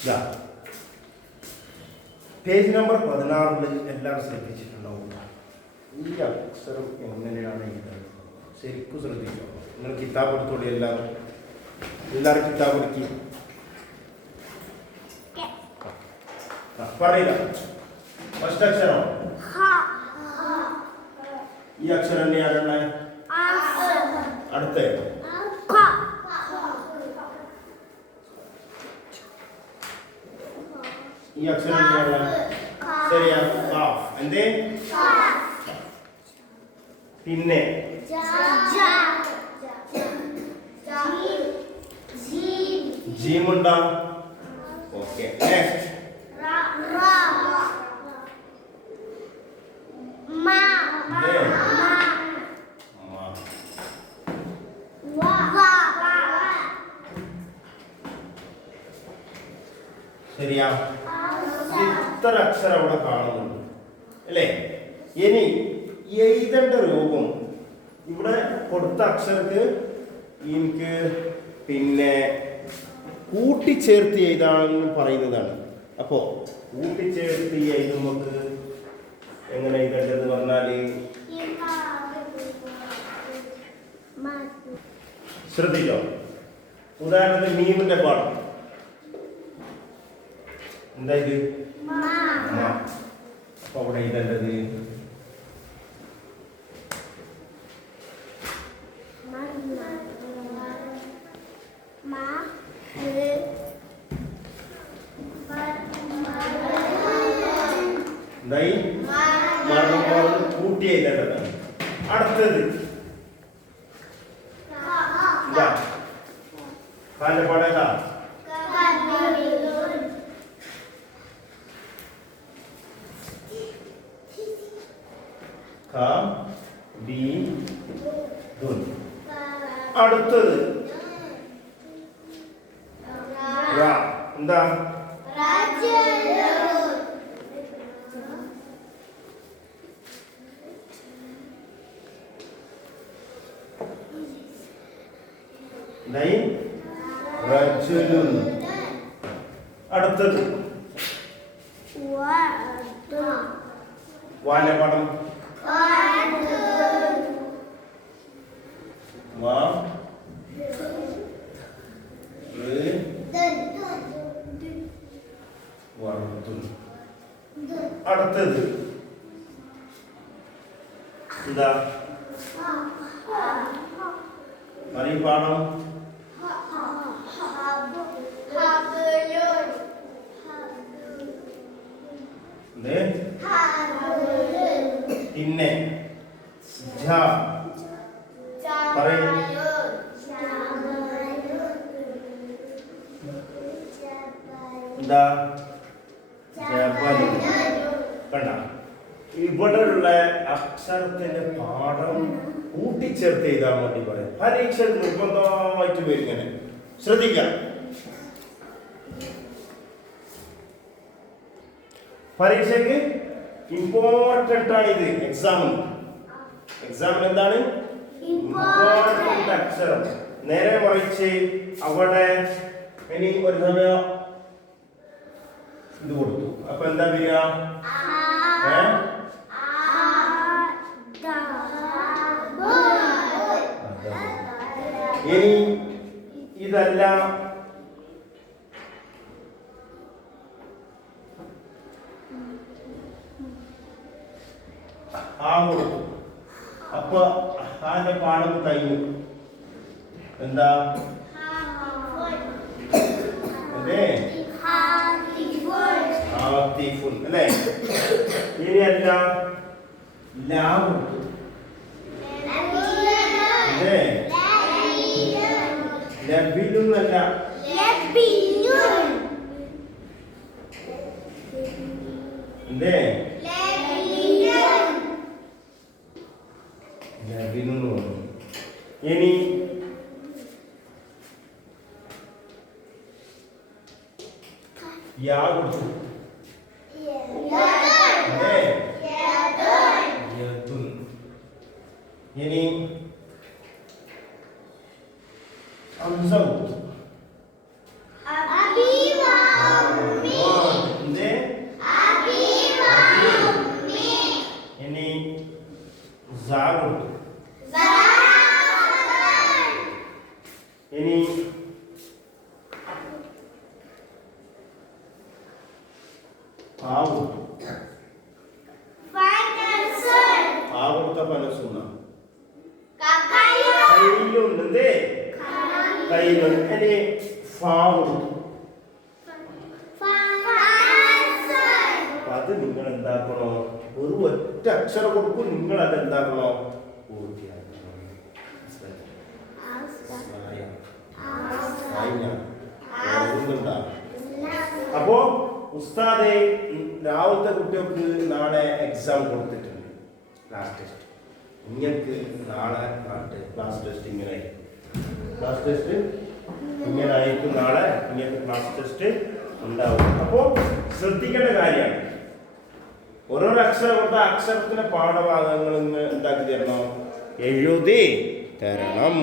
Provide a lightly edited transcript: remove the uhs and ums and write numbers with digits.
ഇതാ page number 16 എല്ലാവരും ശ്രദ്ധിച്ചിട്ടുണ്ടാവും. ഈ അക്ഷരം എങ്ങനെയാണ് എഴുതുന്നത് ശരിക്കും ശ്രദ്ധിച്ചോ. നിങ്ങൾ കിതാബ് എടുത്തോളി. എല്ലാവരും കിതാബ് എടുക്കി. പറയില്ല. ഫസ്റ്റ് അക്ഷരം ഈ അക്ഷരം തന്നെയാണ്. അടുത്ത ഈ അക്ഷരം തന്നെയാണ്. ശരിയാ. എന്തേ പിന്നെ ജീമുണ്ടാ. ഓക്കെ. നെക്സ്റ്റ് ശരിയാ. ഇത്ര അക്ഷരം അവിടെ കാണുന്നുണ്ട് അല്ലേ. ഇനി എഴുതേണ്ട രൂപം ഇവിടെ കൊടുത്ത അക്ഷരക്ക് എനിക്ക് പിന്നെ കൂട്ടിച്ചേർത്ത് എഴുതാണെന്ന് പറയുന്നതാണ്. അപ്പോൾ കൂട്ടിച്ചേർത്ത് എഴുതുമ്പോൾ എങ്ങനെ എഴുതേണ്ടതെന്ന് പറഞ്ഞാൽ ശ്രദ്ധിച്ചോ. ഉദാഹരണത്തിന് മീമിന്റെ പാഠം എന്താ ഇത്? അപ്പൊ അവിടെ എഴുതേണ്ടത് എന്തായി? കൂട്ടി എഴുതേണ്ടതാണ്. അടുത്തത് ഇതാ കാലിന്റെ പാഠം ഏതാ? അടുത്തത് എന്താ? അടുത്തത് വാല പടം അടുത്തത് എന്താ? പറയും പാഠം പിന്നെ എന്താ? കണ്ട ഇവിടെയുള്ള അക്ഷരത്തിന്റെ പാഠം കൂട്ടിച്ചേർത്ത് എഴുതാൻ വേണ്ടി പറയാം. പരീക്ഷ നിർബന്ധമായിട്ട് വരും. ഇങ്ങനെ ശ്രദ്ധിക്കാം. പരീക്ഷയ്ക്ക് ഇമ്പോർട്ടന്റ് ആണ് ഇത്. എക്സാമിന് എന്താണ് ഇമ്പോർട്ടന്റ് അക്ഷരം. നേരെ മറിച്ച് അവിടെ ഇനി ഒരു സമയം ഇത് കൊടുത്തു. അപ്പൊ എന്താ വരിക? ഇനി ഇതല്ല കൊടുത്തു. അപ്പൊ ആന്റെ പാഠം കഴിഞ്ഞു. എന്താ? അല്ലേ? അല്ലേ? ഇനിയല്ല ലബിലുന്നല്ല എന്തേ? ലബിനു. ഇനി യാ കൊടുത്തു. ഇനി ഹംസ കൊടുത്തു. ഫാ കൊടുത്തു. ഫാ കൊടുത്തപ്പോ സുന്ന കയ്യിലുണ്ട് കയ്യിലുണ്ട്. ഇനി ഫാ കൊടുത്തു. അത് നിങ്ങൾ എന്താക്കണോ? ഒരു ഒറ്റ അക്ഷരം കൊടുക്കും. നിങ്ങൾ അത് എന്താക്കണോ? പൂർത്തിയാക്കണം. അപ്പോ ഉസ്താദെ രാവിലത്തെ കുട്ടികൾക്ക് നാളെ എക്സാം കൊടുത്തിട്ടുണ്ട്, ക്ലാസ് ടെസ്റ്റ്. നിങ്ങൾക്ക് നാളെ ക്ലാസ് ടെസ്റ്റ് ഇങ്ങനെ ക്ലാസ് ടെസ്റ്റ് ഇങ്ങനെ ആയിരിക്കും. നാളെ നിങ്ങൾക്ക് ക്ലാസ് ടെസ്റ്റ് ഉണ്ടാവും. അപ്പോൾ ശ്രദ്ധിക്കേണ്ട കാര്യമാണ്, ഓരോരോ അക്ഷരം കൊടുത്ത അക്ഷരത്തിന്റെ പാഠഭാഗങ്ങൾ എന്താക്കി തരണം, എഴുതി തരണം.